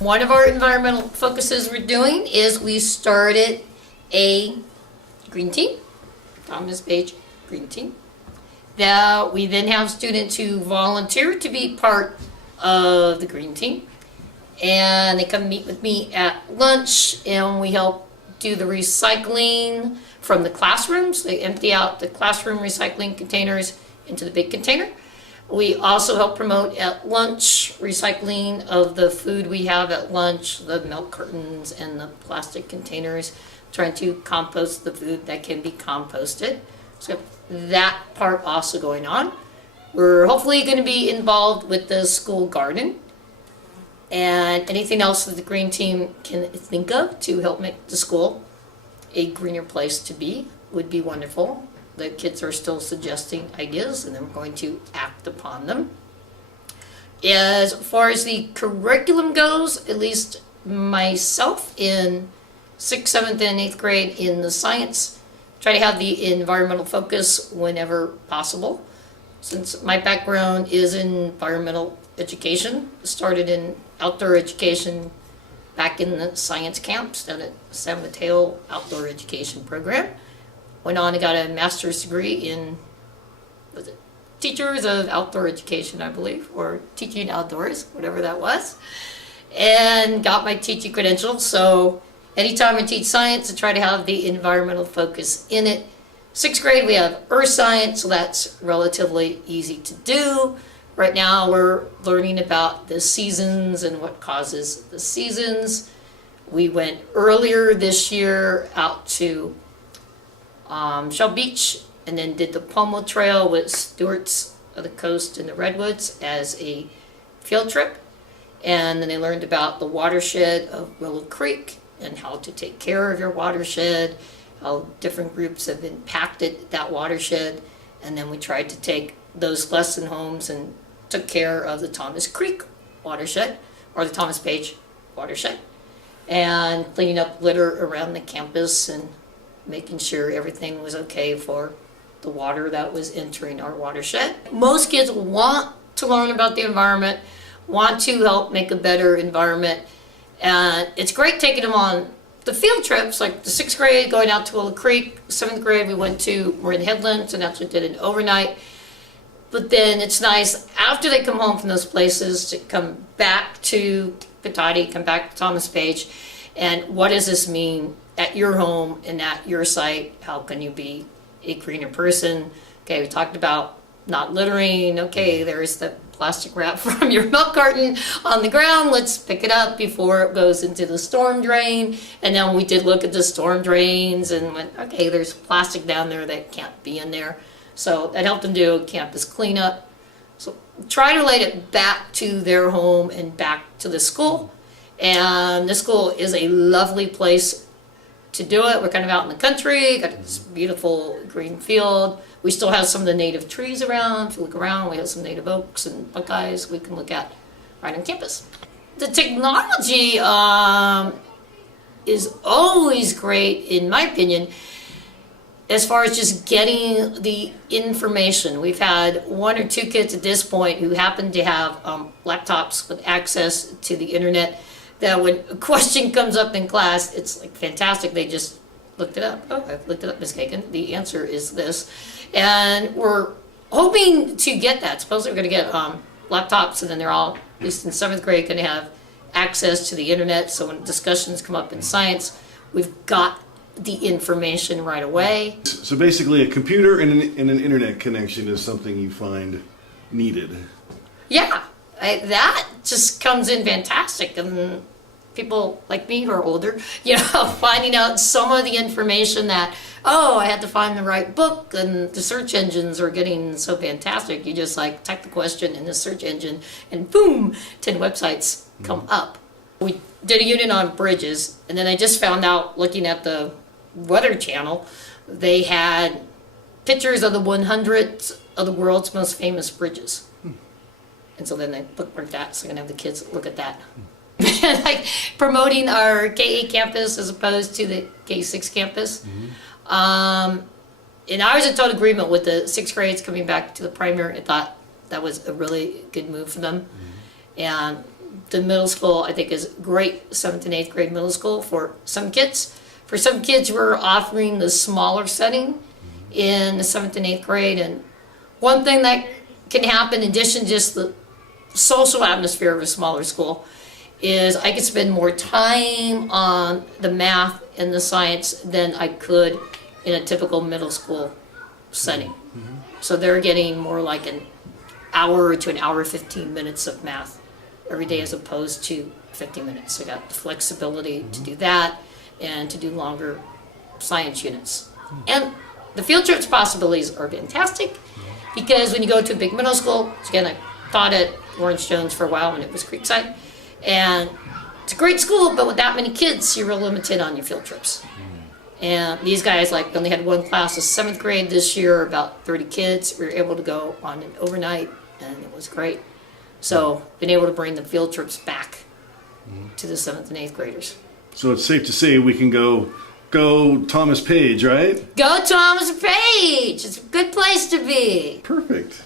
One of our environmental focuses we're doing is we started a green team, Thomas Page Green Team, that we then have students who volunteer to be part of the green team. And they come meet with me at lunch, and we help do the recycling from the classrooms. They empty out the classroom recycling containers into the big container. We also help promote at lunch recycling of the food we have at lunch, the milk cartons and the plastic containers, trying to compost the food that can be composted. So that part also going on. We're hopefully going to be involved with the school garden and anything else that the green team can think of to help make the school a greener place to be would be wonderful. The kids are still suggesting ideas, and then we're going to act upon them. As far as the curriculum goes, at least myself in 6th, 7th, and 8th grade in the science, try to have the environmental focus whenever possible. Since my background is in environmental education, started in outdoor education back in the science camps down at San Mateo Outdoor Education Program. Went on and got a master's degree in, was it teachers of outdoor education, I believe, or teaching outdoors, whatever that was, and got my teaching credentials. So anytime I teach science, I try to have the environmental focus in it. 6th grade, we have earth science, so that's relatively easy to do. Right now, we're learning about the seasons and what causes the seasons. We went earlier this year out to Shell Beach, and then did the Pomo Trail with Stewarts of the Coast and the Redwoods as a field trip. And then they learned about the watershed of Willow Creek and how to take care of your watershed, how different groups have impacted that watershed. And then we tried to take those lesson homes and took care of the Thomas Creek watershed, or the Thomas Page watershed, and cleaning up litter around the campus and making sure everything was okay for the water that was entering our watershed. Most kids want to learn about the environment, want to help make a better environment, and it's great taking them on the field trips, like the 6th grade going out to Willow Creek. 7th grade we went to Marin Headlands, and that's what did an overnight. But then it's nice after they come home from those places to come back to Cotati, come back to Thomas Page, and what does this mean at your home and at your site? How can you be a greener person? Okay, we talked about not littering. Okay, there's the plastic wrap from your milk carton on the ground. Let's pick it up before it goes into the storm drain. And then we did look at the storm drains and went, okay, there's plastic down there that can't be in there. So that helped them do campus cleanup. So try to relate it back to their home and back to the school. And the school is a lovely place to do it. We're kind of out in the country, got this beautiful green field. We still have some of the native trees around. If you look around, we have some native oaks and buckeyes we can look at right on campus. The technology is always great, in my opinion, as far as just getting the information. We've had 1 or 2 kids at this point who happen to have laptops with access to the internet, that when a question comes up in class, it's like fantastic. They just looked it up. Oh, I've looked it up, Ms. Kagan. The answer is this. And we're hoping to get that. Supposedly we're going to get laptops, and then they're all, at least in 7th grade, going to have access to the internet. So when discussions come up in science, we've got the information right away. So basically a computer and an internet connection is something you find needed. Yeah, that just comes in fantastic. And people like me who are older, finding out some of the information that, I had to find the right book, and the search engines are getting so fantastic. You just type the question in the search engine and boom, 10 websites come up. We did a unit on bridges, and then I just found out, looking at the Weather Channel, they had pictures of the 100 of the world's most famous bridges. And so then they bookmarked that, so I'm gonna have the kids look at that. Promoting our K8 campus as opposed to the K6 campus. And I was in total agreement with the 6th grades coming back to the primary. I thought that was a really good move for them. And the middle school, I think, is great, 7th and 8th grade middle school for some kids. For some kids, we're offering the smaller setting in the 7th and 8th grade. And one thing that can happen, in addition to just the social atmosphere of a smaller school, is I could spend more time on the math and the science than I could in a typical middle school setting. So they're getting more like an hour to an hour 15 minutes of math every day as opposed to 50 minutes. So I got the flexibility to do that and to do longer science units. And the field trips possibilities are fantastic because when you go to a big middle school, again, I taught at Lawrence Jones for a while when it was Creekside, and it's a great school, but with that many kids, you're real limited on your field trips. And these guys, like, only had one class of 7th grade this year, about 30 kids. We were able to go on an overnight, and it was great. So, been able to bring the field trips back to the 7th and 8th graders. So it's safe to say we can go Thomas Page, right? Go Thomas Page! It's a good place to be. Perfect.